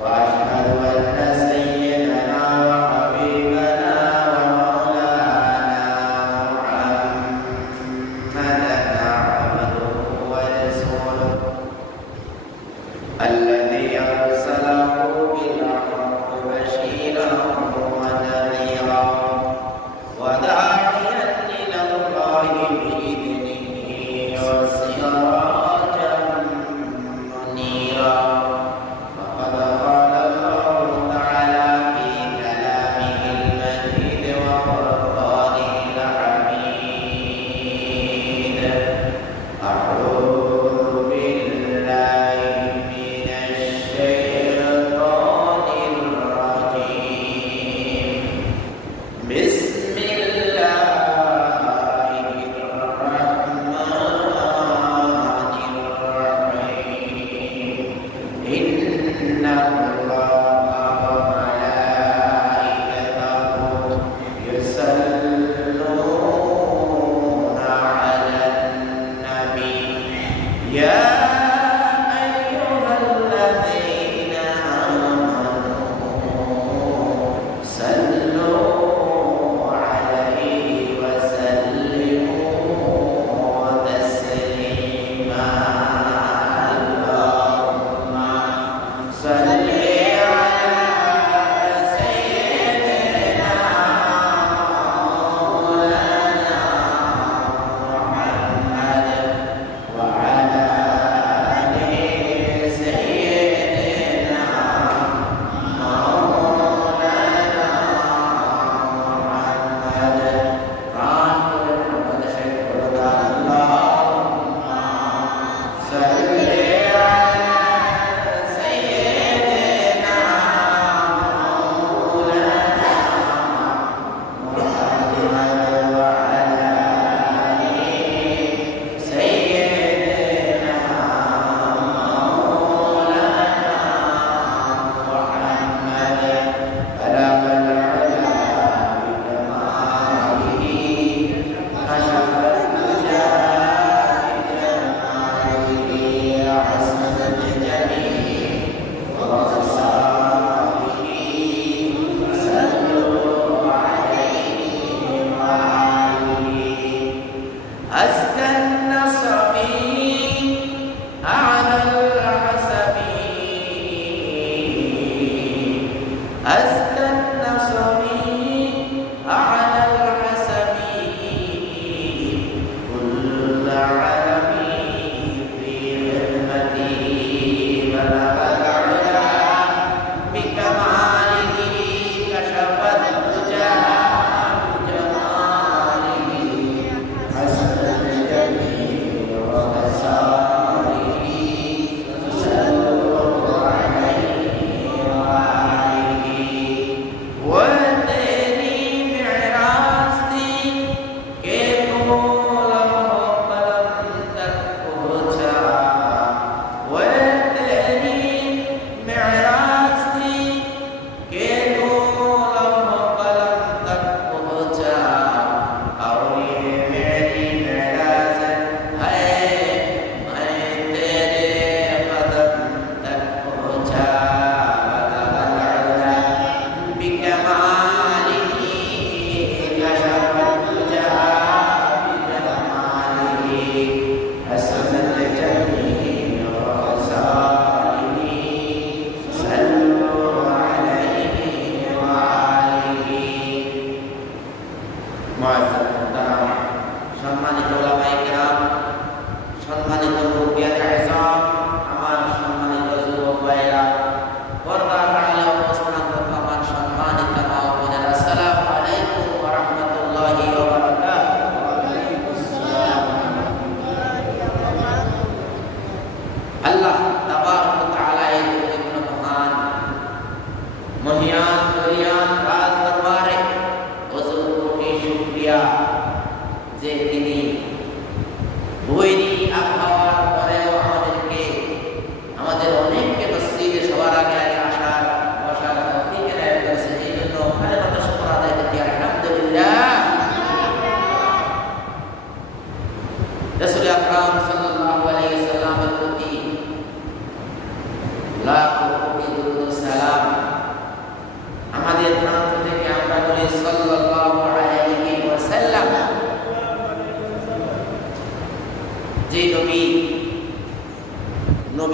وأشهد أن سيدنا وحبيبنا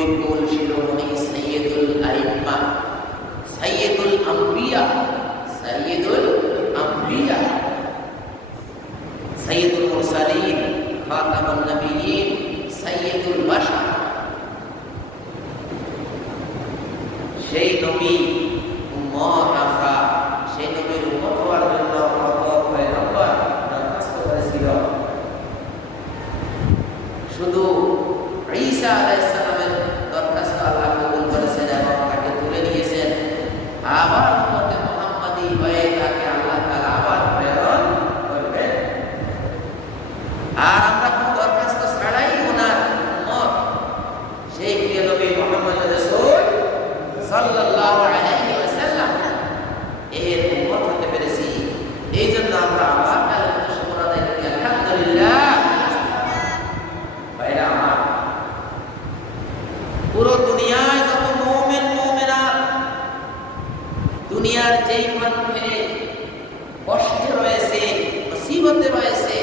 বিপুল শিরোমণি সাইয়্যিদুল আইম্মা, সাইয়্যিদুল আম্বিয়া, সাইয়্যিদুল আম্বিয়া, সাইয়্যিদুল মুরসালিন, খাতামুন নবিয়্যিন, সাইয়্যিদুল বাশার, সেই নবী উম্মত আমরা সেই নবীর উম্মত হওয়ার জন্য কত পয়গম্বর দরখাস্ত করেছিল। শুধু ঈসা আলাইহিস সালামের দরখাস্ত আল্লাহ কবুল করেছেন এবং তাকে তুলে নিয়েছেন। আবার উম্মতে মুহাম্মাদি হয়ে তাকে আল্লাহ তাআলা আবার প্রেরণ করবেন। আর আমরা কোন দরখাস্ত ছাড়াই ওনার উম্মত সেই প্রিয় নবী মুহাম্মদ রাসূল সাল্লাল্লাহু আলাইহি ওয়াসাল্লাম এর উম্মত হতে পেরেছি। এই জন্য আমরা আবার আল্লাহর শুকর আদায় করি, আলহামদুলিল্লাহ। ভাইরা আমার, পুরো দুনিয়ায় যত মুমিন মুমিনাত দুনিয়ার যেই প্রান্তে কষ্টে রয়েছে, মুসিবতে রয়েছে,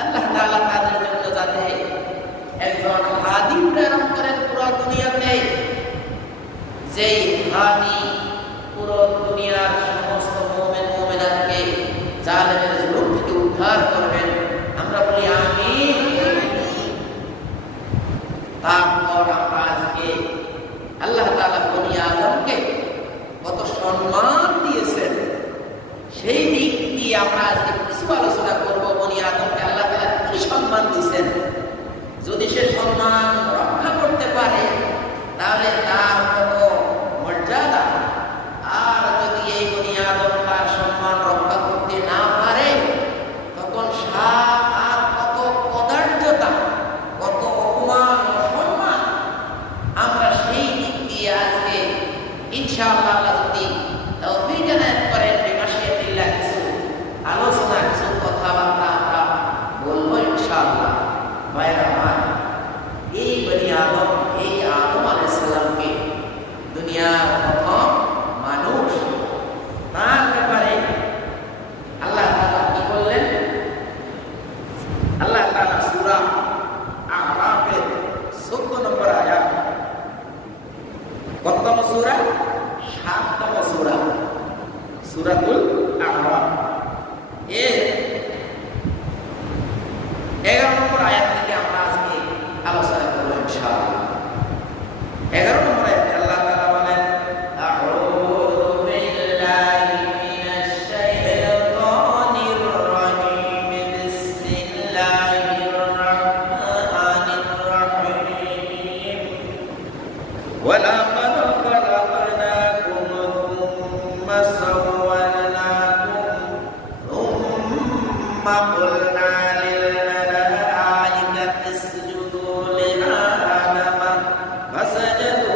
আল্লাহ তাআলা তাদের জন্য যাতে একজন হাদি প্রেরণ করেন পুরো দুনিয়াতে, যেই হাদি পুরো দুনিয়ার সমস্ত মুমিন মুমিনাতকে জালেমের জুলুম থেকে উদ্ধার করবেন। আমরা বলি আমিন। তারপর আমরা আজকে আল্লাহ তাআলা বনি আদমকে কত সম্মান দিয়েছেন, সেই দিক দিয়ে আমরা আজকে কিছু আলোচনা করব। বনি আদমকে আল্লাহ তাআলা কি সম্মান দিয়েছেন, যদি সে সম্মান রক্ষা করতে পারে তাহলে তার কত মর্যাদা, আর যদি এই বনি আদম তার সম্মান রক্ষা করতে না পারে তখন আর কত কদার্যতা, কত অপমান অসম্মান। আমরা সেই দিক দিয়ে আজকে ইনশাআল্লাহ আল্লাহ যদি তৌফিক এনায়েত করেন বিমাশিয়াতিল্লাহ কিছু আলোচনা, কিছু কথাবার্তা আমরা বলবো ইনশাআল্লাহ। ভাইরা আমার, এই বনি আদম, এই আদম আলাইহিস সালামকে দুনিয়ার প্রথম মানুষ, তার ব্যাপারে আল্লাহ তাআলা কি বললেন? আল্লাহ তাআলা সূরা আরাফের 14 নম্বর আয়াত, কততম সূরা? 7তম সূরা, সূরাতুল আরাফ এর 11 নম্বর আয়াত থেকে আমরা আজকে আলোচনা করব ইনশাআল্লাহ। 11 নম্বর আয়াতে আল্লাহ তাআলা বলেন, আউযু বিল্লাহি মিনাশ শাইতানির রাজীম, বিসমিল্লাহির রাহমানির রাহিম, ওয়ালাকাদ খালাকনাকুম থুম্মা সাওওয়ারনাকুম থুম্মা কুলনা লিল মালাইকাতি ইসজুদু লিআদম ফাসাজাদু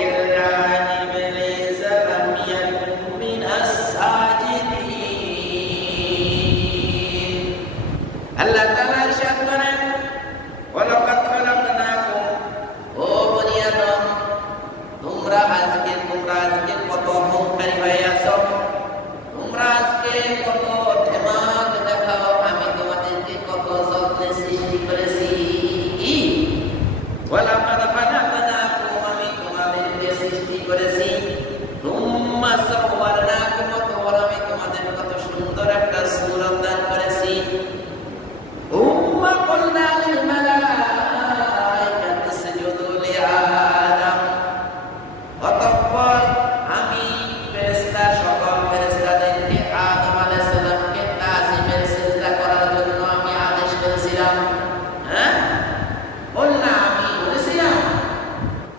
ইল্লা ইবলিস লাম ইয়াকুন মিনাস সাজিদিন। আল্লাহ তাআলা ইরশাদ করেন, ওয়ালাকাদ খালাকনাকুম, ও বনি আদম, তোমরা আজকে কত অহংকারী হয়ে আছো, তোমরা আজকে কত ধেমাগ দেখাও, আমি তোমাদেরকে কত যত্নে সৃষ্টি করেছি। ওয়ালাকাদ খালাকনাকুম, আমি তোমাদেরকে সৃষ্টি করেছি। তুম্মা সাওয়ারনাকুম, অতঃপর আমি তোমাদের কত সুন্দর একটা সূরত দান করেছি। উম্মা কুলনা লিল মালাইকাতি ইসজুদু লিআদম, অতঃপর আমি ফেরেশতা, সকল ফেরেশতাদেরকে আদম আলাইহিস সালামকে তাজিমের সিজদা করার জন্য আমি আদেশ করেছিলাম। হ্যাঁ, বলনা আমি বলেছিলাম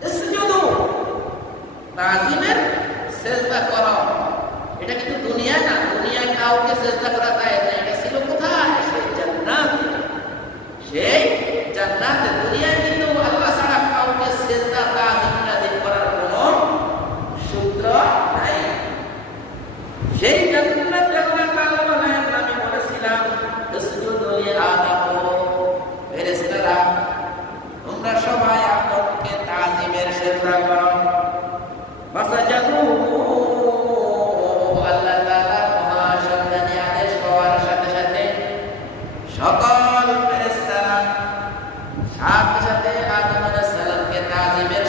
ইসজুদু, তাজিমের সিজদা করো। এটা কিন্তু দুনিয়া না, দুনিয়ায় কাউকে সিজদা করা যায় না। এটা ছিল কোথায়? সেই জান্নাতে, সেই জান্নাতে। দুনিয়ায় কিন্তু আল্লাহ ছাড়া কাউকে সিজদা তাজিম করার কোনো সূত্র নাই। সেই জান্নাতে আল্লাহ তাআলা বলেন, আমি বলেছিলাম ইসজুদু লিআদম, ফেরেশতারা তোমরা সবাই আদমকে তাজিমের সিজদা করো। ফাসাজাদু, আল্লাহ তাআলা মহাসম্মানী আদেশ পাওয়ার সাথে সাথে সকল ফেরেশতারা সাথে সাথে আদম আলাইহিস সালামকে তাজিমের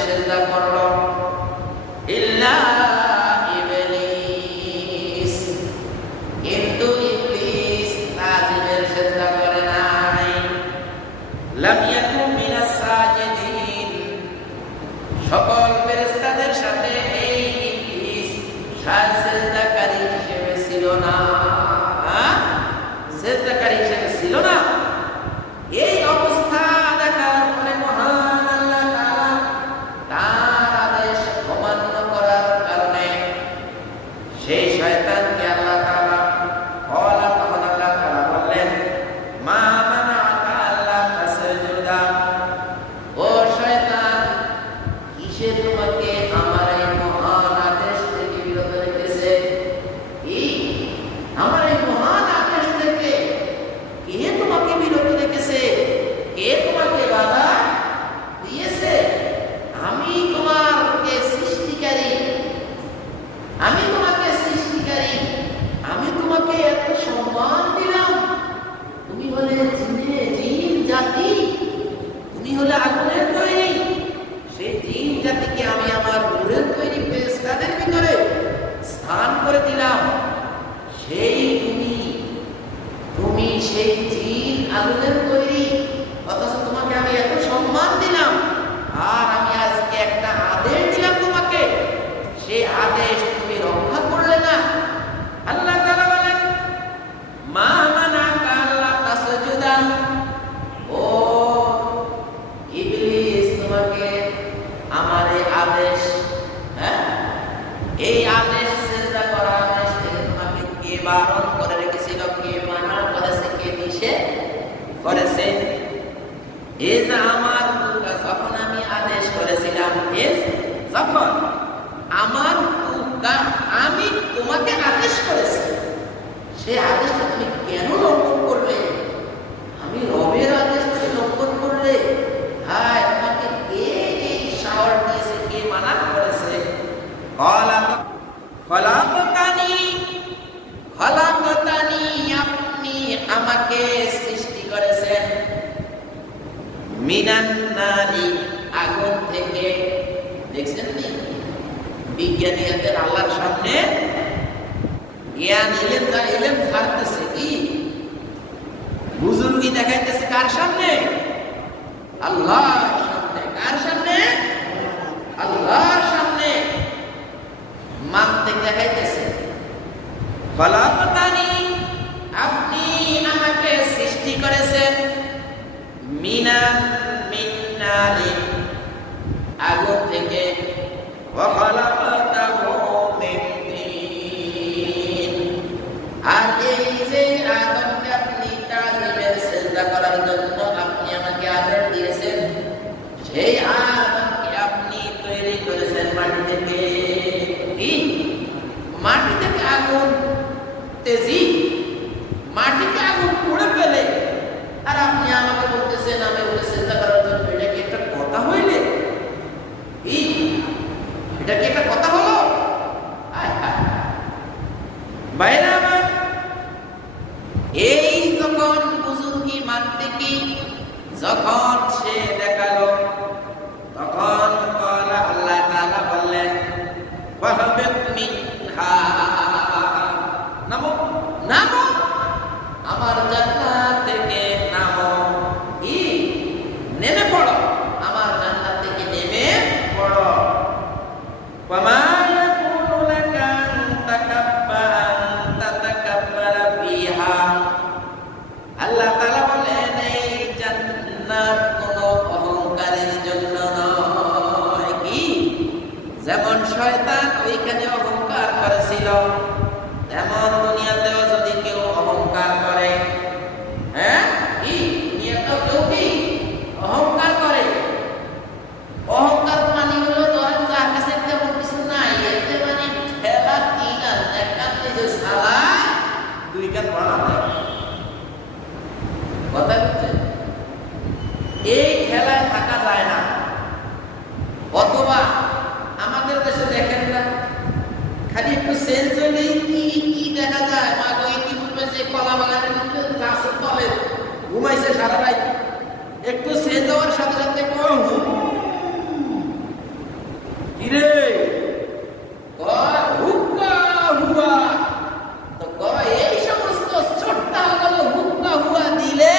আমার এই মহান আদেশ থেকে কে তোমাকে বিরত রেখেছে? কে তোমাকে বাধা দিয়েছে? আমি তোমাকে সৃষ্টিকারী, আমি তোমাকে সৃষ্টিকারী, আমি তোমাকে এত সম্মান দিলাম। তুমি হলে জিন জাতি, তুমি হলে আগুনের তৈরি। সেই জিন জাতিকে আমি আমার নূরের তৈরি ফেরেশতাদের ভিতরে স্থান করে দিলাম। সেই তুমি সেই জিন আগুনের তৈরি, অথচ তোমাকে আমি এত সম্মান দিলাম। আর আমি আজকে একটা আদেশ দিলাম তোমাকে, সেই আদেশ তুমি রক্ষা করলে না। আল্লাহ তাআলা বলেন, মা মানাকা আল্লা তাসজুদা, ও ইবলিস, তোমাকে আমার এই আদেশ, এই আদেশ সিজদা করার আদেশ থেকে তোমাকে কে বারণ করে রেখেছিল? কে মানা করেছে? কে নিষেধ করেছে? এই যে আমার যখন আমি আদেশ করেছিলাম, যখন আমার আমি তোমাকে আদেশ করেছি, সেই আদেশটা তুমি কেন লঙ্ঘন করলে? আমি রবের আদেশ তুমি লঙ্ঘন করলে। হায়, তোমাকে কে এই সাহস দিয়েছে? কে মানা করেছে? আপনি আমাকে সৃষ্টি করেছেন মিনান নারি, আগুন থেকে। দেখছেন নি বিজ্ঞানীদের আল্লাহর সামনে জ্ঞান এলেন ছাড়তেছে, কি বুজুর্গি দেখাইতেছে কার সামনে? আল্লাহর সামনে। কার সামনে? আল্লাহর সামনে মানতে দেখাইতেছে। খলাকতানি, আপনি আমাকে সৃষ্টি করেছেন মিনান মিন নারি, আগুন থেকে। ওয়া খলাকতাহু মিন তিন, আর এই যে আদমকে আপনি তাজিমের সিজদা করার জন্য আপনি আমাকে আদেশ দিয়েছেন, সেই আদমকে আপনি তৈরি করেছেন মাটি থেকে। কি? মাটি থেকে আগুন, তেজি, মাটিতে আগুন পুড়ে ফেলে, আর আপনি আমাকে বলতেছেন আমি ওকে সিজদা করার জন্য। এটা কি একটা কথা হইলে? এটা কি একটা কথা হলো? বাইরে আমার এই যখন বুজুর্গি মানতে কি যখন সে দেখালো, তখন আল্লাহ তাআলা বললেন, ওয়াহাবিত মিনহা, নামো নামো আমার জান্নাত থেকে, নামো, নেমে পড়ো, আমার জান্নাত থেকে নেমে পড়ো। ওয়ামা ইয়াকুনু লাকা আন তাতাকাব্বারা ফিহা, আল্লাহ তাআলা বলেন এই জান্নাত কোনো অহংকারের জন্য নয়। কি? যেমন শয়তান ওইখানে অহংকার করেছিল, তেমন দুনিয়াতেও যদি কেউ অহংকার করে, কি দুনিয়াতেও কেউ কি অহংকার করে? অহংকার মানে হলো ধরেন যার কাছে তেমন কিছু নাই, এতে মানে ঠেলা তিন আর এক কাঁধে যে সালা দুই কাঁধ বানাতে কথা হচ্ছে, এই ঠেলায় থাকা যায় না। অথবা আমাদের দেশে দেখেন না, খালি একটু সেন্স হলেই কি কি দেখা যায়। মাগো ইতিপূর্বে যে কলা বাগানের মধ্যে গাছের তলে ঘুমাইছে সারা রাত, একটু সেন্স হওয়ার সাথে সাথে কিরে হুক্কা হুয়া, তো এই সমস্ত ছোট্টা হলো হুক্কা হুয়া দিলে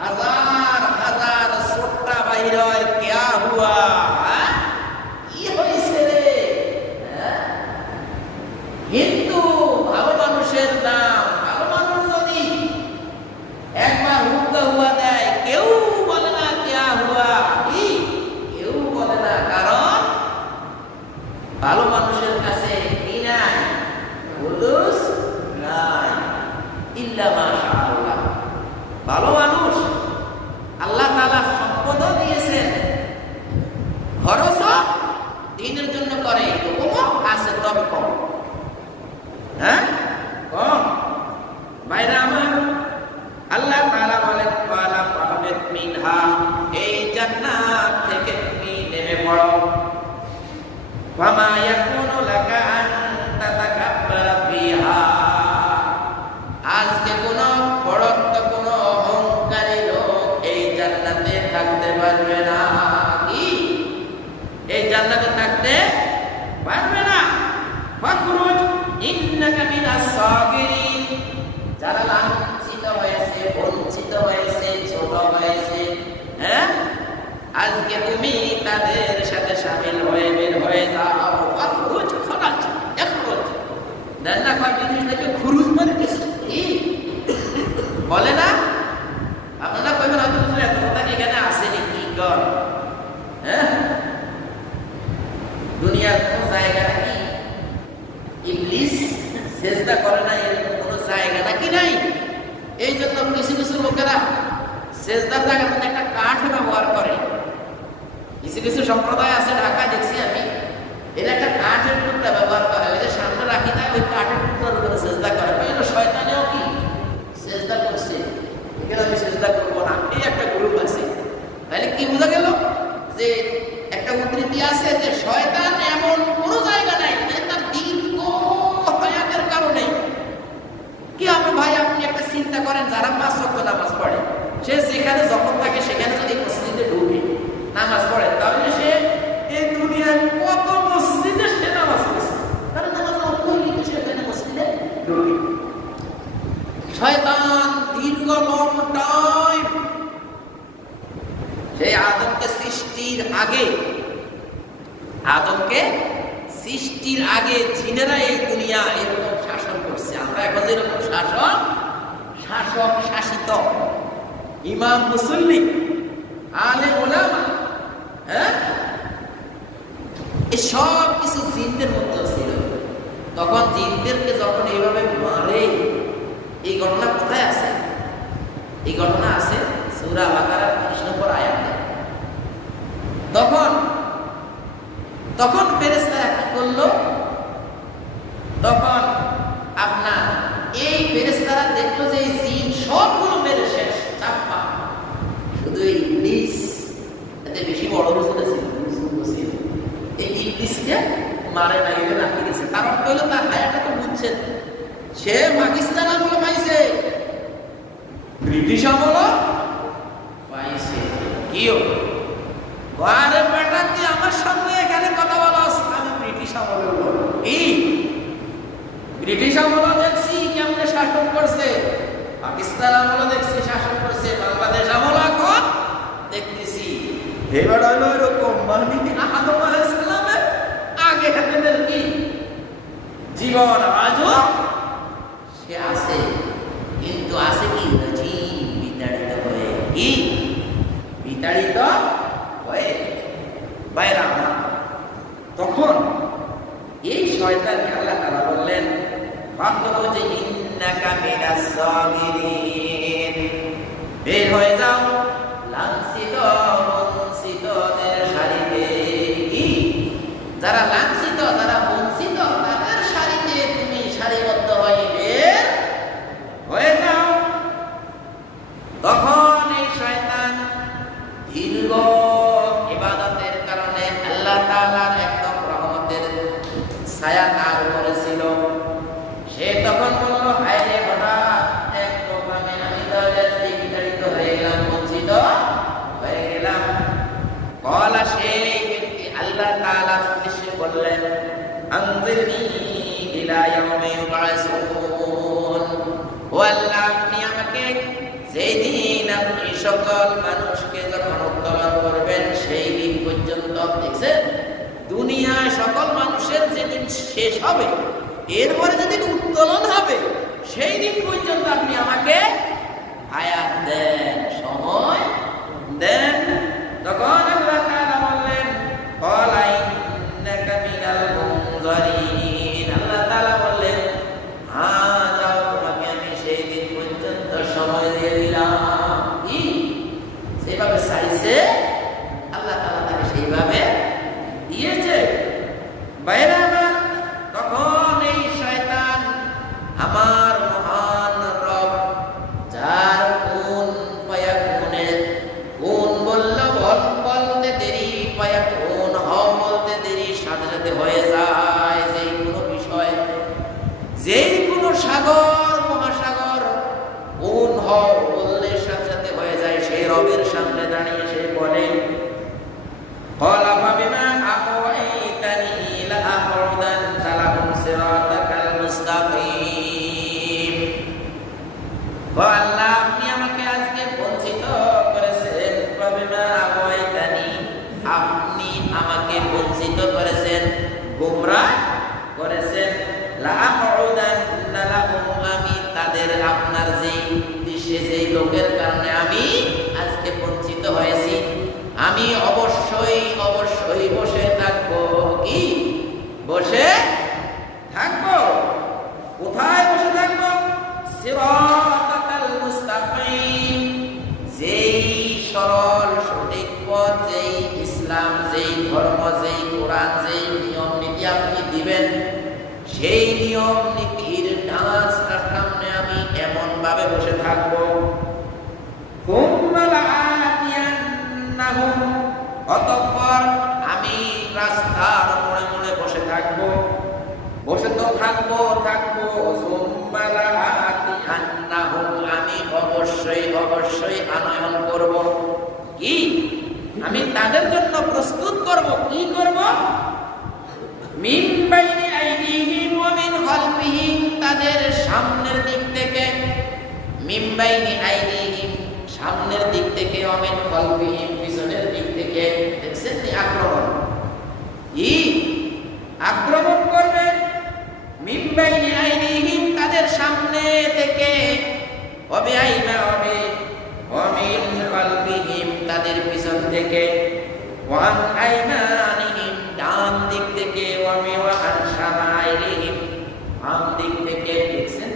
হাজার হাজার ছোট্টা বাইর হয়। কেয়া হুয়া, কি হয়েছে রে? কিন্তু ভালো মানুষের দাম, ভালো মানুষ যদি একবার হুক্কা হুয়া দেয়, কেউ বলে না কেয়া হুয়া, কেউ বলে না। কারণ ভালো মানুষের কাছে কি নাই? হুলুস নাই, ইল্লা মাশাআল্লাহ। ভালো মানুষ আল্লাহ তাআলা সম্পদ দিয়েছেন, খরচ দিনের জন্য করে, আছে তবে কম। ভাইরা আমার, আল্লাহ তাআলা বলেন ওয়ালা ফাহবিত মিনহা, এই জান্নাত থেকে তুমি নেমে পড়ো। ওয়ামা ইয়াকুনু লাকা আন তাতাকাব্বারা ফিহা, আজকে কোন বড়ত্ব কোন অহংকারী লোক এই জান্নাতে থাকতে পারবে না। কি এই জান্নাতে থাকতে পারবে না। ফাখরুজ ইন্নাকা মিনাস সাগিরিন, যারা লাঞ্ছিত হয়েছে, বঞ্চিত হয়েছে, ছোট হয়েছে, হ্যাঁ, আজকে তুমি তাদের সাথে শামিল হয়ে বের হয়ে যাও। ফাখরুজ খরাজ ইখরুজ, দান্না কয় জিনিসটাকে খুরুজ মানে কি বলে না? আপনারা কইবেন হয়তো এত কথা এখানে আসেনি, কি কর, হ্যাঁ, দুনিয়ার কোন জায়গা নাকি ইবলিস সেজদা করে না, এরকম কোন জায়গা নাকি নাই? এই জন্য কিছু কিছু লোকেরা সেজদার জায়গার মধ্যে একটা কাঠ ব্যবহার করে। কিছু কিছু সম্প্রদায় আছে, ঢাকায় দেখছি আমি, এরা একটা কাঠের টুকরা ব্যবহার করে, ওই যে সামনে রাখি না, ওই কাঠের টুকরার উপরে সেজদা করে। শয়তানেও কি সেজদা করছে, এখানে আমি সেজদা করবো না, এই একটা গ্রুপ আছে। তাহলে কি বোঝা গেল যে একটা উদ্ধৃতি আছে যে শয়তান এমন কোন জায়গা নাই, তার দীর্ঘ হায়াতের কারণে। কি হবে ভাই, আপনি একটা চিন্তা করেন, যারা 5 ওয়াক্ত নামাজ পড়ে, সে যেখানে যখন থাকে সেখানে যদি মসজিদে ঢুকে নামাজ পড়ে, তাহলে সে এই দুনিয়ার কত মসজিদে সে নামাজ পড়ছে, কারণ নামাজ পড়লে সেখানে মসজিদে ঢুকে। শয়তান দীর্ঘ লং টাইম সেই আদমকে সৃষ্টির আগে জিনেরা এই দুনিয়া এরকম শাসন করছে। আমরা এখন যেরকম শাসক শাসিত, ইমাম মুসল্লি আলেম ওলামা, হ্যাঁ, এই সব কিছু জিনদের মধ্যে ছিল। তখন জিনদেরকে যখন এইভাবে মারে, এই ঘটনা কোথায় আছে? এই ঘটনা আছে সূরা বাকারার 30 নম্বর আয়াতে। তখন ফেরেশতারা কি করলো? তখন আপনার এই ফেরেশতারা দেখলো যে এই জিন সবগুলো মেরে শেষ, চাপ্পা, শুধু এই ইবলিস এতে বেশি বড় ছিল, এই ইবলিসকে মারে না, এটা রাখি গেছে। কারণ হলো তার হায়াটা তো বুঝছেন, সে পাকিস্তান আমলে পাইছে, ব্রিটিশ আমলে পাইছে। কিও ঘরে বেটা তুই আমার সঙ্গে এখানে কথা বলাস, আমি ব্রিটিশ আমলে বলবো। কি ব্রিটিশ আমলে দেখছি কেমন শাসন করছে, পাকিস্তান আমলে দেখছি শাসন করছে, বাংলাদেশ আমলে এখন দেখতেছি এবার হলো এরকম। মাহদি আদম আলাইহিস সালামের আগে হাতের কি জীবন আজও সে আছে, কিন্তু আছে কি বিতাড়িত হয়ে, কি বিতাড়িত হয়ে বাইরা। তখন এই শয়তানকে আল্লাহ তাআলা বললেন ফাখরুজ ইন্নাকা মিনাস সাগিরিন, বের হয়ে যাও লাঞ্ছিত বঞ্চিতদের সারিতে। কি যারা লাঞ্ছিত, যারা বঞ্চিত, তাদের সারিতে তুমি সারিবদ্ধ হয়ে বের হয়ে যাও। তখন এই শয়তান দীর্ঘ ইবাদতের কারণে আল্লাহ তাআলার একদম রহমতের ছায়া তার উপরে ছিল। সে তখন বলল, হায় রে, হঠাৎ এক প্রোগ্রামে আমি তাহলে বিতাড়িত হয়ে গেলাম, বঞ্চিত হয়ে গেলাম। কলা সেই ব্যক্তি আল্লাহ তাআলা উদ্দেশ্যে বললেন, আনজিরনি ইলা ইয়াউমি ইউবাসুন, ও আল্লাহ, আপনি আমাকে সেই দিন আপনি সকল মানুষকে যখন উত্তোলন করবেন সেই দিন পর্যন্ত, দেখছেন দুনিয়ায় সকল মানুষের যেদিন শেষ হবে, এরপরে যেদিন উত্তোলন হবে, সেই দিন পর্যন্ত আপনি আমাকে হায়াত দেন, সময় দেন। তখন আল্লাহ তাআলা বললেন, ক্বালা ইন্নাকা মিনাল মুনজারিন, আল্লাহ তাআলা বললেন, হ্যাঁ যাও, তোমাকে আমি সেই দিন পর্যন্ত সময় দিয়ে দিলাম। কি সেভাবে চাইছে আল্লাহ তাআলা তাকে সেইভাবে দিয়েছে। বাইরে আমার তখন এই শয়তান আমার মহান রব সাগর মহাসাগর কোন হও বললে সাথে সাথে হয়ে যায়। সেই রবের সামনে দাঁড়িয়ে সে বলে ক্বালা ফাবিমা আগওয়াইতানি লাআকউদান্না লাহুম সিরাতাকাল মুস্তাকিম। ও আল্লাহ, আপনি আমাকে আজকে বঞ্চিত করেছেন। ফাবিমা আগওয়াইতানি, আপনি আমাকে বঞ্চিত করেছেন, গোমরাহ করেছেন। লাআকউদান্না লাহুম, আমি তাদের আপনার যেই উদ্দেশ্যে যেই লোকের কারণে আমি আজকে বঞ্চিত হয়েছি, আমি অবশ্যই অবশ্যই বসে থাকবো। কি বসে থাকবো? কোথায় বসে থাকবো? সিরাতাল মুস্তাকিম, যেই সরল সঠিক পথ, যেই ইসলাম, যেই ধর্ম, যেই কোরআন, যেই নিয়ম নীতি আপনি দিবেন, সেই নিয়ম নীতির ঢাঁচার সামনে আমি এমন ভাবে বসে থাকবো। অতঃপর আমি রাস্তার মোড়ে মোড়ে বসে থাকবো। বসে তো থাকবো আমি অবশ্যই অবশ্যই আনয়ন করব। কি? আমি তাদের জন্য প্রস্তুত করব। কি করব? মিন বাইনি আইদিহিম ওয়া মিন খালফিহিম, তাদের সামনের দিক থেকে, মিন বাইনি আইদিহিম সামনের দিক থেকে, ওয়া মিন খালফিহিম পিছনের দিক থেকে। দেখছেন নি আক্রমণ? কি আক্রমণ করবে? মিন বাইনি আইদিহিম তাদের সামনে থেকে, ওয়া বিআইমানিহিম ওয়া মিন খালফিহিম তাদের পিছন থেকে, ওয়া আন আইমানিহিম ডান দিক থেকে, ওয়া আন শামাইলিহিম বাম দিক থেকে। দেখছেন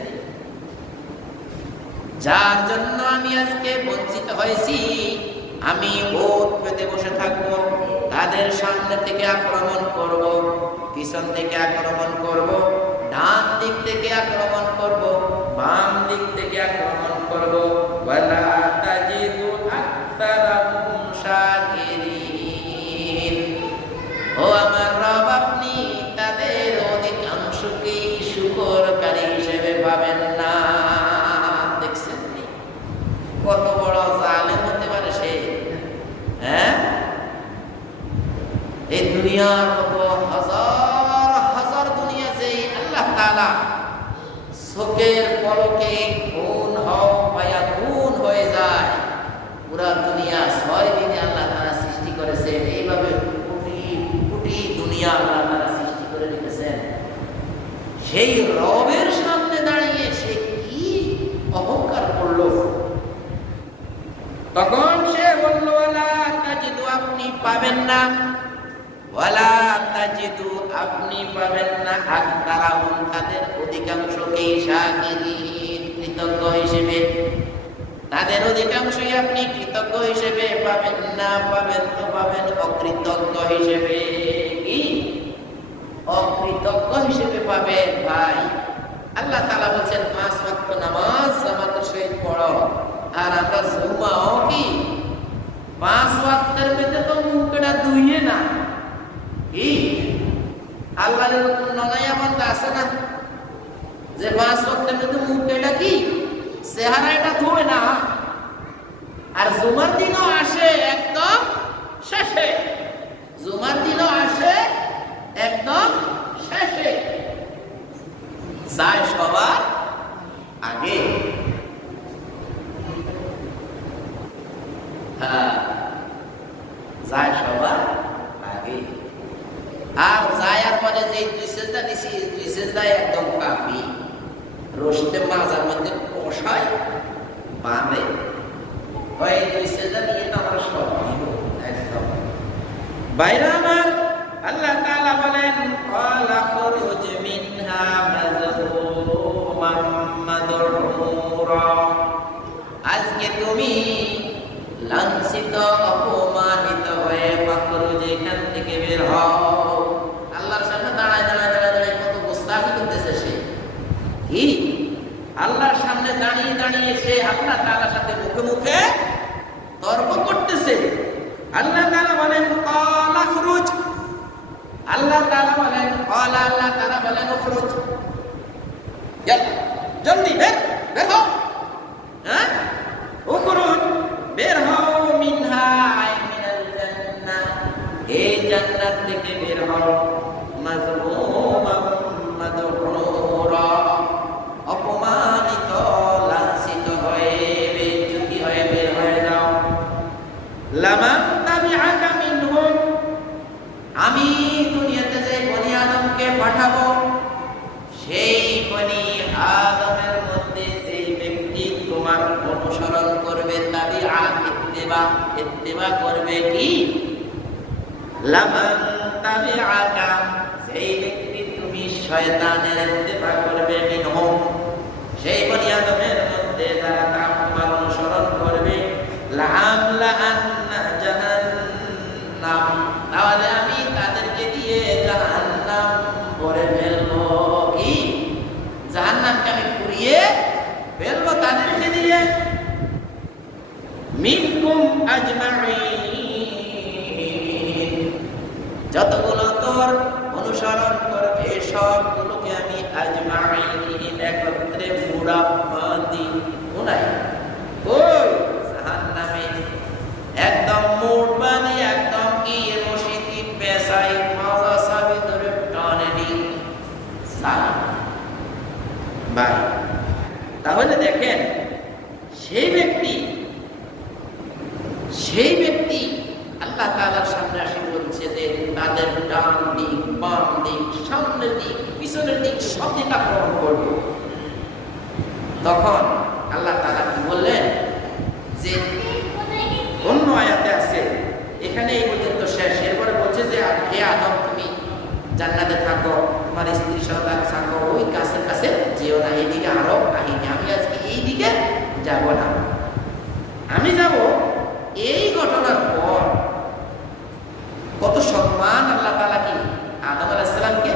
যার জন্য আমি আজকে বঞ্চিত হয়েছি, আমি ওট পেতে বসে থাকবো। তাদের সামনে থেকে আক্রমণ করব, পিছন থেকে আক্রমণ করব, ডান দিক থেকে আক্রমণ করব, বাম দিক থেকে আক্রমণ করব। ওয়ালা তাজিদু আকতারাহুম শাকিরিন, ও আমার রব, আপনি তাদের অধিকাংশকেই শুকরকারী হিসেবে পাবেন না। দেখছেন কত বড় জালেম হতে পারে সে? হ্যাঁ, এই দুনিয়ার মতো হাজার হাজার দুনিয়া যে আল্লাহ তাআলা চোখের পলকে খুন খুন হয়ে যায়, পুরা দুনিয়া 6 দিনে আল্লাহ তাআলা সৃষ্টি করেছেন। এইভাবে কোটি কোটি দুনিয়া আল্লাহ তাআলা সৃষ্টি করে রেখেছেন। সেই রবের সামনে দাঁড়িয়ে সে কি অহংকার করলো! তখন সে বলল ওয়ালা তাজিদু, আপনি পাবেন না, ওয়ালা তাজিদু আপনি পাবেন না, আকতারাহুম তাদের অধিকাংশকেই শাকিরিন কৃতজ্ঞ হিসেবে। তাদের অধিকাংশই আপনি কৃতজ্ঞ হিসেবে পাবেন না, পাবেন তো পাবেন অকৃতজ্ঞ হিসেবে। কি অকৃতজ্ঞ হিসেবে পাবেন? ভাই, আল্লাহ তাআলা বলেন 5 ওয়াক্ত নামাজ জামাতের সহিত পড়ো। আর আমরা জুমাও কি 5 ওয়াক্তের মধ্যে তো মুখটা ধুইয়ে না। কি আল্লাহর নলায়া বান্দা আছে না যে 5 ওয়াক্তের মধ্যে মুখটা কি চেহারাটা ধোয় না? আর জুমার দিনও আসে একদম শেষে, জুমার দিনও আসে একদম শেষে, যায় সবার আগে। যায় সবার আগে। আর যায়ার পরে যে 2 সেজদা দিছি, 2 সেজদায় একদম কাফি, রশিদে মাজার মধ্যে কষায় বাঁধে। ওই 2 সেজদা নিয়ে তো আমরা সব একদম বাইরে। আমার আল্লাহ তাআলা বলেন ক্বালা খুরুজ মিনহা মাযমুমান মাদরুরা, আজকে তুমি লাঞ্ছিত অপমানিত হয়ে ফাখরুজ, এখান থেকে বের হও। আল্লাহর সামনে দাঁড়ায় দাঁড়ায় দাঁড়ায় দাঁড়ায় কত গোস্তাখি করতেছে সে। কি আল্লাহর সামনে দাঁড়িয়ে দাঁড়িয়ে সে আল্লাহ তাআলার সাথে মুখে মুখে তর্ক করতেছে। আল্লাহ তাআলা বলেন ক্বালা খুরুজ, আল্লাহ তাআলা বলেন ক্বালা, আল্লাহ তাআলা বলেন খুরুজ, ইত্তিবা করবে কি? লামান তাবিআকা, সেই ব্যক্তি তুমি শয়তানের ইত্তিবা করবে, মিনহুম, সেই বনি আদমের মধ্যে যারা তোমার অনুসরণ করবে, লাআমলাআন্না জাহান্নাম, তাহলে আমি তাদেরকে দিয়ে জাহান্নাম ভরে ফেলবো। কি? জাহান্নামকে আমি পুড়িয়ে ফেলবো তাদেরকে দিয়ে। মিনকুম আজমাইন, যতগুলো তোর অনুসরণ করবে সবগুলোকে আমি আজমাইন একত্রে মুড়াবাদি উনাই ওই জাহান্নামে একদম মুড়বাদি, একদম কি মসজিদি পেশাই মাজা সাবি ধরে টানেনি সাই ভাই। তাহলে দেখেন সেই ব্যক্তি আল্লাহ তাআলার সামনে আসি বলছে যে তাদের ডান দিক, বাম দিক, সামনের দিক, পিছনের দিক সব দিক আক্রমণ করব। তখন আল্লাহ তাআলা কি বললেন যে অন্য আয়াতে আছে, এখানে এই পর্যন্ত শেষ, এরপরে বলছে যে হে আদম তুমি জান্নাতে থাকো, তোমার স্ত্রী সন্তান থাকো, ওই গাছের কাছে যেও না, এইদিকে আরো কাহিনী, আমি আজকে এই দিকে যাব না। আমি যাব এই ঘটনার পর কত সম্মান আল্লাহ তাআলা কি আদম আলাইহিস সালামকে,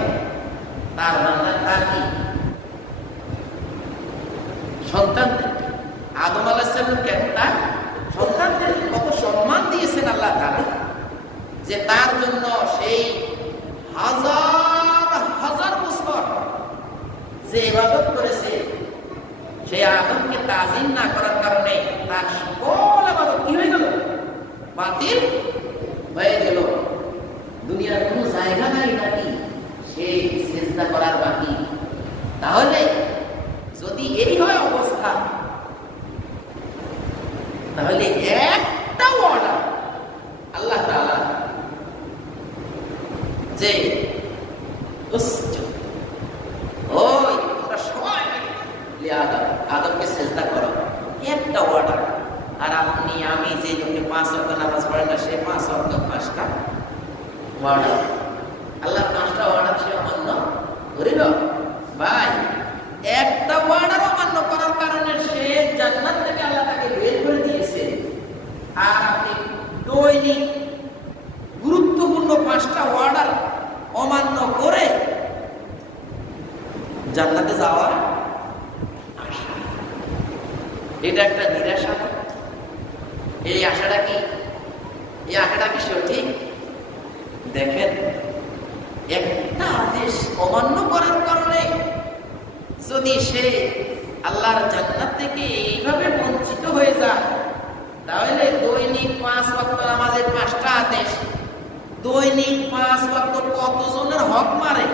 তার তার কি সন্তানদের, আদম আলাইহিস সালামকে তার সন্তানদের কত সম্মান দিয়েছেন আল্লাহ তাআলা, যে তার জন্য সেই হাজার হাজার বছর যে ইবাদত করেছে, সেই আদমকে তাজিম না করার কারণে তার সকল ইবাদত কি হয়ে গেল? বাতিল হয়ে গেল। দুনিয়ার কোনো জায়গা নাই নাকি সেই সিজদা করার বাকি? তাহলে যদি এই হয় অবস্থা, তাহলে একটা অর্ডার আল্লাহ তাআলা যে ওই তোমরা সবাই আদমকে সিজদা করো, একটা অর্ডার। আর আপনি আমি যে লোকে 5 ওয়াক্ত নামাজ পড়ে না, সে 5 ওয়াক্ত 5টা অর্ডার, আল্লাহ 5টা অর্ডার সে অমান্য করিল। ভাই একটা অর্ডার অমান্য করার কারণে সে জান্নাত থেকে আল্লাহ তাকে বের করে দিয়েছে, আর আপনি দৈনিক গুরুত্বপূর্ণ 5টা অর্ডার অমান্য করে জান্নাতে যাওয়ার আশা, এটা একটা নিরাশা। এই আশাটা কি সঠিক? দেখেন একটা আদেশ অমান্য করার কারণে যদি সে আল্লাহর জান্নাত থেকে এইভাবে বঞ্চিত হয়ে যায়, তাহলে দৈনিক 5 ওয়াক্ত নামাজের 5টা আদেশ, দৈনিক 5 ওয়াক্ত কতজনের হক মারে?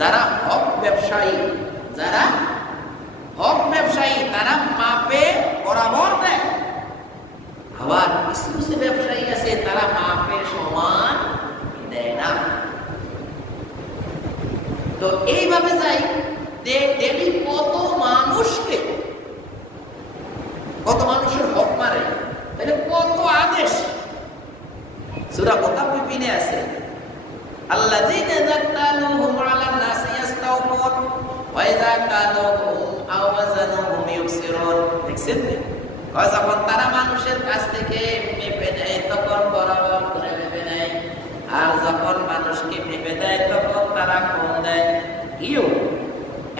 যারা হক ব্যবসায়ী তারা মাপে বরাবর দেয়, আবার কিছু কিছু ব্যবসায়ী আছে তারা মাপে সমান দেয় না। তো এইভাবে যাই ডেলি কত মানুষের হক মারে, তাহলে কত আদেশ। সূরা মুতাফফিফিনে আছে, আল্লাযীনা যাক্কালুহুম আলান নাসি ইস্তাওফুন ওয়া ইযা কালুহুম আও ওয়াজানুহুম ইউকসিরুন। দেখছেন, যখন তারা মানুষের কাছ থেকে মেপে নেয় তখন বরাবর করে মেপে নেয়, আর যখন মানুষকে মেপে দেয় তখন তারা কম দেয়।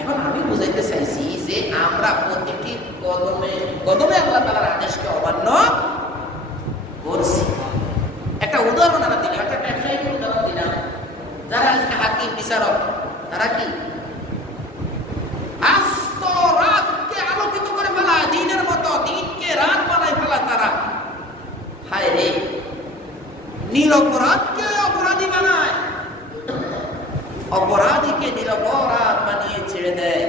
এখন আমি বুঝাইতে চাইছি যে আমরা প্রতিটি কদমে কদমে আল্লাহ তাআলার আদেশকে অমান্য করছি। একটা উদাহরণ আমরা দিলাম, একটা ব্যবসায়িক উদাহরণ দিলাম। যারা আজকে হাকিম বিচারক, তারা কি আস্ত রাতকে আলোকিত করে ফেলায়, দিনের মতো দিনকে রাত বানায় ফেলায় তারা। হায় রে, নিরপরাধকে অপরাধী বানায়, অপরাধীকে নিরপরাধ বানিয়ে ছেড়ে দেয়।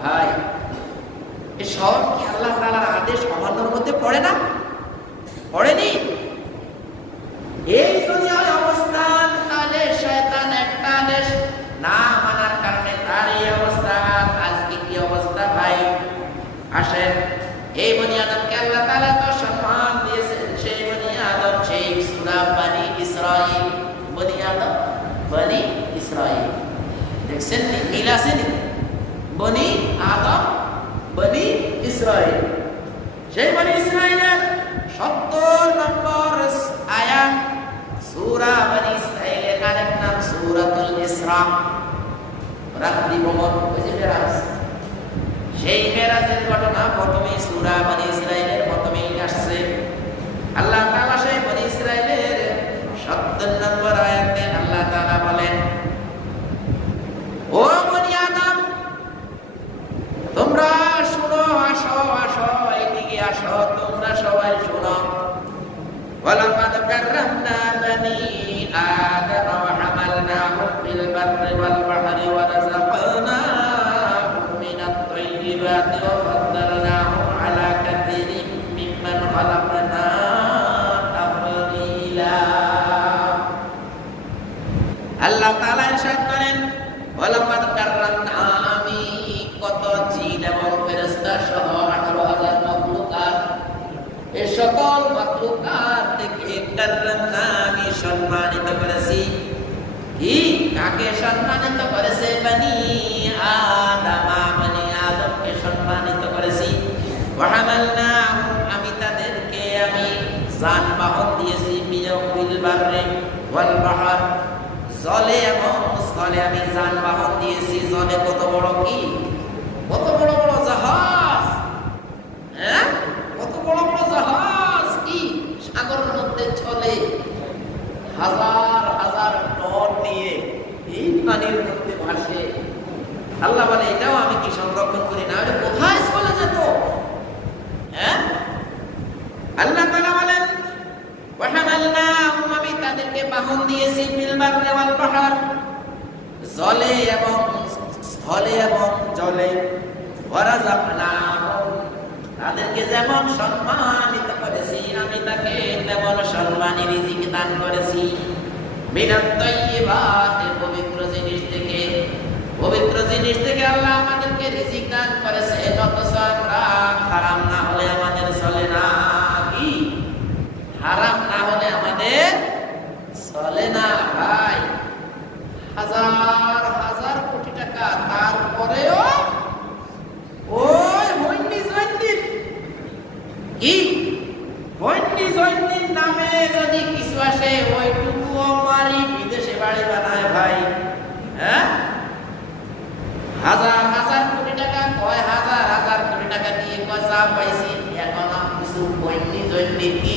ভাই এসব কি আল্লাহ তাআলার আদেশ অমান্যর মধ্যে পড়ে না? পড়েনি? এই দুনিয়ার অবস্থান, তাহলে শয়তান একটা আদেশ না মানার কারণে তার এই অবস্থা। আজকে কি অবস্থা ভাই? ইসরাইল। দেখছেন মিল আছে নি? বনি আদম, বনি ইসরাইল। সেই বনি ইসরাইলের 70 নম্বর আয়াত সূরা বনি ইসরাইলের আরেক নাম সূরাতুল ইসরা। রাত্রি ভ্রমণ, ওই যে মেরাজ, সেই মেরাজের ঘটনা প্রথমে সূরা বনি ইসরাইলের প্রথমেই আসছে। আল্লাহ তাআলা সেই বনি ইসরাইলের 70 নম্বর আয়াতে আল্লাহ তাআলা বলেন, ও বনি আদম, তোমরা শুনো, আসো আসো, এদিকে আসো, তোমরা সবাই শুনো। ওয়ালাকাদ কাররামনা বনি আদম ওয়া হামালনাহুম ফিল বাররি ওয়াল বাহরি ওয়া রাযাকনাহুম মিনাত তাইয়্যিবাতি ওয়া ফাদ্দালনাহুম আলা কাসীরিম মিম্মান খালাকনা তাফদীলা। আল্লাহ তাআলা ইরশাদ করেন, ওয়ালাকাদ কাররামনা, আমি কত জিন এবং ফেরেশতা সহ 18,000 মাখলুকাত, এই সকল মাখলুকাত থেকে কাররামনা, আমি সম্মানিত করেছি। কি কাকে সম্মানিত করেছে? বনি আদম, বনি আদমকে সম্মানিত করেছি। ওয়া হামালনাহুম, আমি তাদেরকে আমি যানবাহন দিয়েছি, ফিল বাররি ওয়াল বাহর, জলে এবং স্থলে আমি যানবাহন দিয়েছি। জলে কত বড়, কি কত বড় বড় জাহাজ, হ্যাঁ, কত বড় বড় জাহাজ, কি সাগরের মধ্যে চলে, হাজার হাজার টন নিয়ে এই পানির মধ্যে ভাসে। আল্লাহ বলে, এটাও আমি কি সংরক্ষণ করি না? এটা কোথায় চলে যেত? হ্যাঁ, আল্লাহ তাআলা বলেন, ওয়া হামালনাহুম, আমি তাদেরকে বাহন দিয়েছি, ফিল বাররি ওয়াল বাহর, জলে এবং স্থলে এবং জলে। ওয়া রাযাকনাহুম, তাদেরকে যেমন সম্মানিত করেছি, আমি তাকে তেমন সম্মানী রিজিক দান করেছি। মিনাত তাইয়্যিবাত, পবিত্র জিনিস থেকে, পবিত্র জিনিস থেকে আল্লাহ আমাদেরকে রিজিক দান করেছে। অথচ আমরা হারাম না হলে আমাদের চলে না। কি হারাম না হলে আমাদের চলে না ভাই। হাজার হাজার কোটি টাকা, তারপরেও ওই হন্ডি জয়ন্তীর, কি হন্ডি জয়ন্তীর নামে যদি কিছু আসে, ওইটুকুও মারি বিদেশে বাড়ি বানায় ভাই। হ্যাঁ, হাজার হাজার কোটি টাকা, কয় হাজার হাজার কোটি টাকা দিয়ে কয় যা পাইছি, এখন কিছু হন্ডি জয়ন্তীর কি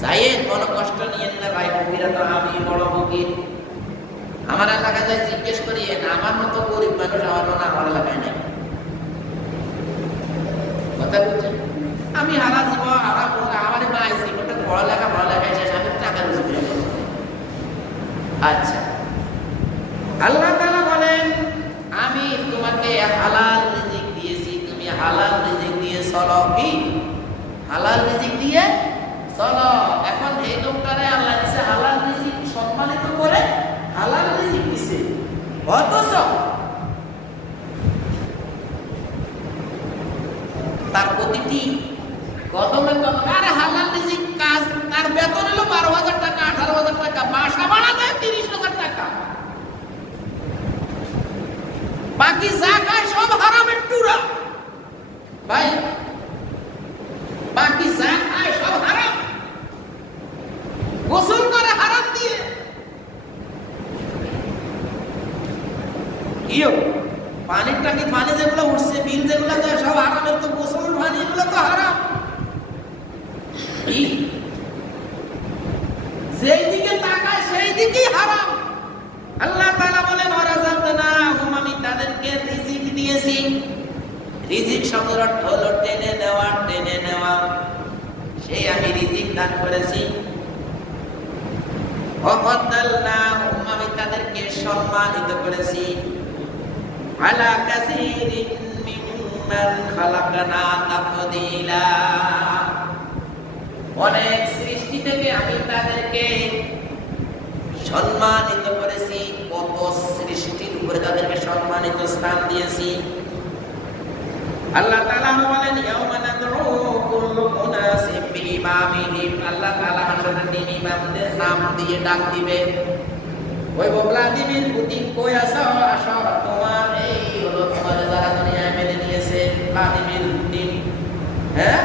চাইয়েন, কোনো কষ্ট নিয়েন না ভাই। কবিরা তো আমি বড় ফকির, আমার এলাকায় যাই জিজ্ঞেস করি, আমার মতো গরিব মানুষ আমার মনে আমার এলাকায় নেই। কথা বলছেন, আমি হারা জীব হারা আমার মা জীবনটা পড়ালেখা শেষ, আমি টাকা রুজি করে। আচ্ছা, আল্লাহ তাআলা বলেন, আমি তোমাকে হালাল রিজিক দিয়েছি, তুমি হালাল রিজিক দিয়ে চলো। কি হালাল রিজিক দিয়ে চলো। এখন এই লোকটারে আল্লাহ দিছে হালাল রিজিক, সম্মানিত করে হালাল রিজিক দিছে, অথচ তার প্রতিটি কদমে কদমে, আরে হালাল রিজিক কাজ, তার বেতন হলো 12,000 টাকা, 18,000 টাকা, বাসা ভাড়া দেয় 30,000 টাকা, বাকি যা খায় সব হারামের টুরা ভাই। বাকি যা খায় সব হারাম, গোসল করে হারাম দিয়ে। ইয়ো পানির টাকি, পানি যেগুলো উঠছে, বিল যেগুলো দেয় সব হারামের, তো গোসল পানি এগুলো তো হারাম। যেই দিকে তাকায় সেই দিকেই হারাম। আল্লাহ তাআলা বলেন, ওয়া রাযাকনাহুম, আমি তাদেরকে রিজিক দিয়েছি। রিজিক শব্দের অর্থ হলো টেনে নেওয়া, টেনে নেওয়া। সেই আমি রিজিক দান করেছি। ওয়া ফাদ্দালনাহুম, আমি তাদেরকে সম্মানিত করেছি। আলা কাসীরিন মিম্মান খালাকনা তাফদীলা, অনেক সৃষ্টি থেকে আমি তাদেরকে সম্মানিত করেছি। কত সৃষ্টির উপরে তাদেরকে সম্মানিত স্থান দিয়েছি। আল্লাহ তাআলা বলেন, ইয়াউমা নাদউ কুল্লু মুনাসিম বিইমামিহিম, আল্লাহ তাআলা হাসরের দিন ইমামদের নাম দিয়ে ডাক দিবে। ওই ভ্লাদিমির পুতিন কই আসো, আসো তোমার এই হলো তোমার যারা দুনিয়ায় মেনে নিয়েছে ভ্লাদিমির পুতিন। হ্যাঁ,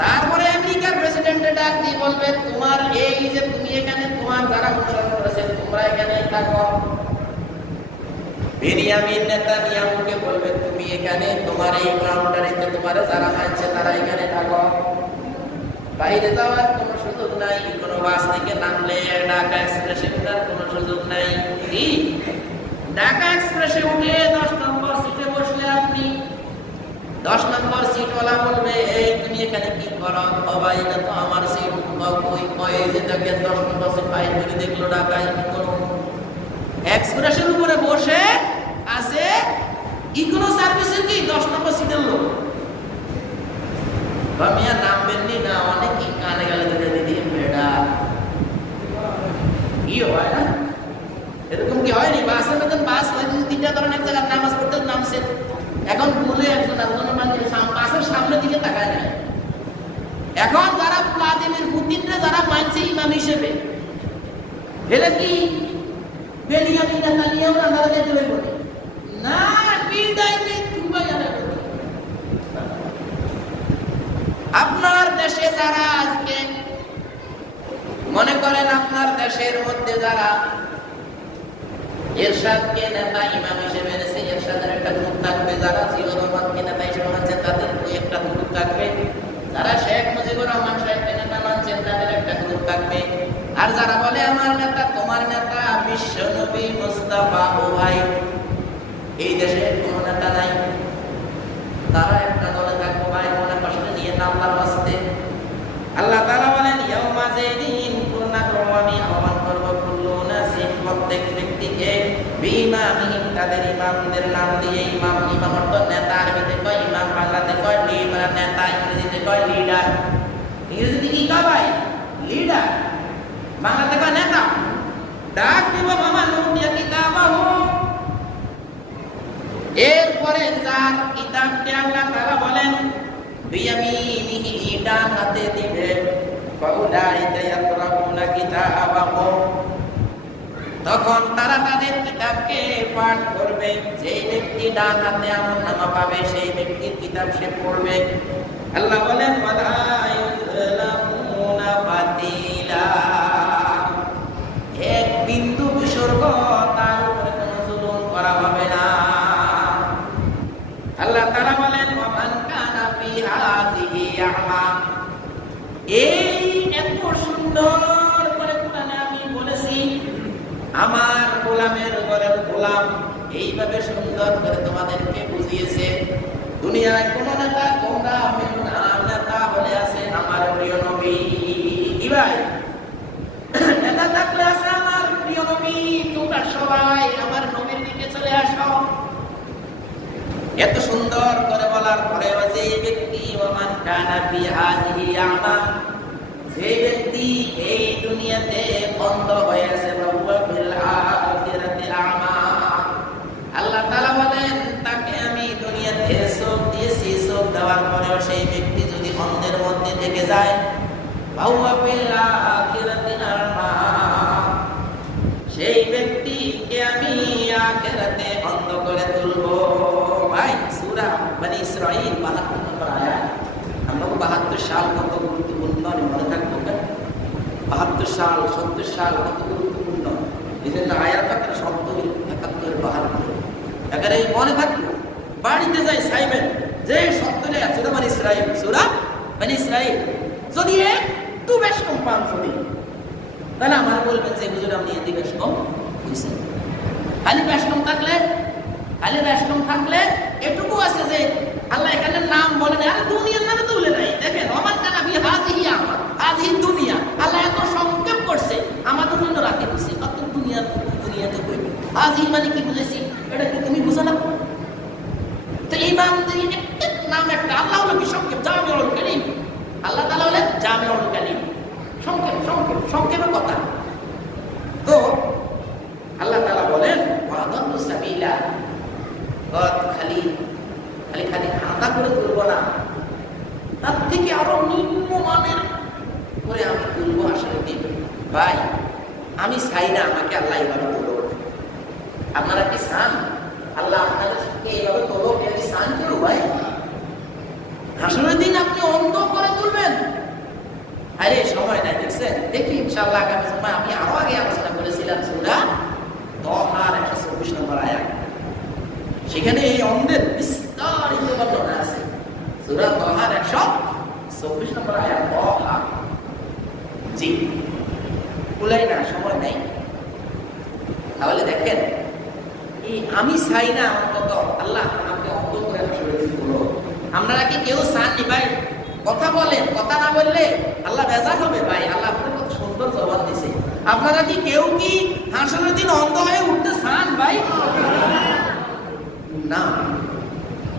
তারপরে আমেরিকার প্রেসিডেন্টে ডাক দিয়ে বলবে তোমার এই যে তুমি এখানে তোমার যারা অনুসরণ করেছে তোমরা এখানে থাকো। বেনিয়ামিন নেতানিয়াহুকে বলবে তুমি এখানে তোমার এই কাউন্টারিতে তোমার যারা মানছে তারা এখানে থাকো। বাইরে যাওয়ার কোনো সুযোগ নাই, কোনো বাস থেকে নামলে ঢাকা এক্সপ্রেসে ওঠার কোনো সুযোগ নাই। কি ঢাকা এক্সপ্রেসে উঠে 10 নম্বর সিটে বসলে আপনি 10 নম্বর সিটওয়ালা বলবে এই তুমি এখানে কি করো? ভাই এটা তো আমার সিট। ওই কয়ে যে দেখে 10 নম্বর সিট পাই করে দেখলো ঢাকায় কোনো এক্সপ্রেসের উপরে বসে আছে ইকোনো সার্ভিসের কি 10 নম্বর সিটের লোক। মিয়া নামবেননি না, অনেকই কানে গেলে দেখে দিদি বেড়া কি হয় না, এরকম কি হয়নি? বাসের মতন বাস তিনটা ধরেন এক জায়গায় নামাজ পড়তে নামছে, এখন ভুলে একজন বাসের সামনের দিকে তাকায় না। এখন যারা ভ্লাদিমির পুতিনরা যারা মানছে ইমাম হিসেবে এরা কি বেনিয়ামিন নেতানিয়াহু আমরা যেতে হইব না, আপনার দেশে যারা আজকে মনে করেন আপনার দেশের মধ্যে যারা এরশাদকে নেতা ইমাম হিসেবে এনেছে, এরশাদের একটা গ্রুপ থাকবে, যারা জিয়াউর রহমানকে নেতা হিসেবে মানছেন তাদের একটা গ্রুপ থাকবে, যারা শেখ মুজিবুর রহমান সাহেবকে নেতা মানছেন তাদের একটা গ্রুপ থাকবে, আর যারা বলে আমার নেতা তোমার নেতা বিশ্ব নবী মুস্তাফা ও ভাই এই দেশে কোনো নেতা নাই, তারা একটা দলে থাকবো। ভাই মনে কষ্ট নিয়ে না আল্লাহর ওয়াস্তে। আল্লাহ তাআলা বলেন ইয়াউমা যাইদিন পূর্ণাক্রম আমি আহ্বান করব কুল্লু নাসিন প্রত্যেক ব্যক্তিকে বিইমামিহিম তাদের ইমামদের নাম দিয়ে। ইমাম ইমাম অর্থ নেতা, আরবিতে কয় ইমাম, বাংলাতে কয় লিডার, নেতা ইংরেজিতে কয় লিডার। ইংরেজিতে কি কয় ভাই? লিডার। বাংলাতে কয় নেতা। ডাক দিব মামা নুতিয়া কিতাবাহু, এরপরে যার কিতাবকে আল্লাহ তাআলা বলেন বিয়ামিনিহি ডান হাতে দিবে, ফাউলাইকা ইয়াকরাউনা কিতাবাহুম, তখন তারা তাদের কিতাবকে পাঠ করবে। যেই ব্যক্তি ডান হাতে আমলনামা পাবে সেই ব্যক্তির কিতাব সে পড়বে। আল্লাহ বলেন ওয়ালা ইউযলামুনা ফাতিলা, এক বিন্দু বিসর্গ তার উপরে কোনো জুলুম করা হবে না। আল্লাহ তাআলা বলেন ওয়ামান কানা ফি হাযিহি আ'মা, এই এত সুন্দর করে কোরআনে আমি বলেছি আমার গোলামের ঘরের গোলাম এইভাবে সুন্দর করে তোমাদেরকে বুঝিয়েছে। দুনিয়ায় কোন নেতা তোমরা নেতা হলে আছে আমার প্রিয় নবী। কি ভাই? নেতা থাকলে আছে আমার প্রিয় নবী, তোমরা সবাই আমার নবীর দিকে চলে আসো। এত সুন্দর করে বলার পরে যে ব্যক্তি ওমান কানা ফি হাযিহি আ'মা, যে ব্যক্তি এই দুনিয়াতে অন্ধ হয়ে আছে, ওয়া ফিল আখিরাতি আ'মা, আল্লাহ তাআলা বলেন তাকে আমি দুনিয়াতে চোখ দিয়েছি, চোখ দেওয়ার পরেও সেই ব্যক্তি যদি অন্ধের মধ্যে থেকে যায়, ওয়া ফিল আখিরাতি আ'মা, সেই ব্যক্তিকে আমি আখিরাতে অন্ধ করে তুলবো। ভাই সূরা বনী ইসরাঈল 72 নম্বর আয়াত। আমরা 72 সাল কত গুরুত্বপূর্ণ মনে থাকবো, 72 সাল 70 সাল কত গুরুত্বপূর্ণ, এই জন্য আয়াত 70 71 72 একেবারে মনে থাকবো। বাড়িতে যাই সাইবেন যে 70 সূরা বনী ইসরাঈল, সূরা বনী ইসরাঈল যদি একটু বেশ কম পান শুনি তাহলে আমার বলবেন যে হুজুর আপনি এদিকে বেশ কম হয়েছে। খালি বেশ কম থাকলে, খালি বেশ কম থাকলে এটুকু আছে যে আল্লাহ এখানে নাম বলেন, আর দুনিয়ার নামে তো বলে নাই। দেখেন ওমান কানা ফি হাযিহি আ'মা, হাযিহি দুনিয়া আল্লাহ এত সংক্ষেপ করছে আমাদের জন্য রাখে দিয়েছে। কত দুনিয়াতে কই হাযিহি মানে কি বুঝেছি এটা কি তুমি বুঝো না? তো ইমাম একটা নাম একটা, আল্লাহ হলো কি সংক্ষেপ, জামিউল কালিম। আল্লাহ তাআলা হলেন জামিউল কালিম, সংক্ষেপ সংক্ষেপ সংক্ষেপের কথা। তো আল্লাহ তাআলা বলেন ওয়াদাল্লু সাবিলা, খালি খালি খালি আদা করে তুলবো না, তার থেকে আরো নিম্নমানের করে আমি তুলবো। আসলে দিবে ভাই আমি চাই না আমাকে আপনারা কি চান আল্লাহ আপনাদেরকে এইভাবে তলব করে চান কেউ ভাই? হাসরের দিন আপনি অন্ধ করে তুলবেন? আরে সময় নাই, দেখছেন? দেখি ইনশাআল্লাহ আগামী সময় আমি আরো আগে আলোচনা করেছিলাম সূরা তাহার 124 নম্বর আয়াত, সেখানে এই অন্ধের বিস্তারিত বর্ণনা আছে। সূরা তাহার 124 নম্বর আয়াত। তাহা জি বলাই না, সময় নাই। তাহলে দেখেন, আমি চাই না অন্তত আল্লাহ আমাকে অন্ধ করে হাসরের দিন তুলো। আপনারা কি কেউ চাননি ভাই? কথা বলেন, কথা না বললে আল্লাহ বেজার হবে ভাই। আল্লাহ আপনার কত সুন্দর জবাব দিছে। আপনারা কি কেউ কি হাসরের দিন অন্ধ হয়ে উঠতে চান ভাই? না,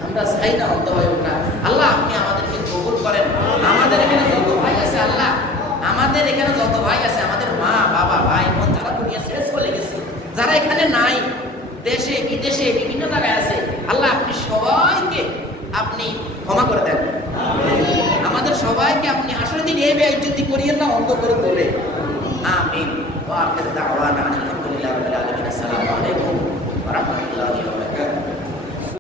আমরা চাই না অন্ধ হয়ে ওঠা। আল্লাহ আপনি আমাদেরকে কবুল করেন। আমাদের এখানে যত ভাই আছে আল্লাহ, আমাদের এখানে যত ভাই আছে, আমাদের মা বাবা ভাই বোন যারা দুনিয়া শেষ করে গেছে, যারা এখানে নাই, দেশে বিদেশে বিভিন্ন জায়গায় আছে, আল্লাহ আপনি সবাইকে আপনি ক্ষমা করে দেন। আমাদের সবাইকে আপনি হাসরের দিন এই বেইজ্জতি করিয়েন না, অন্ধ করে তোলে। আমিন। ওয়া আখির দাওয়ানা।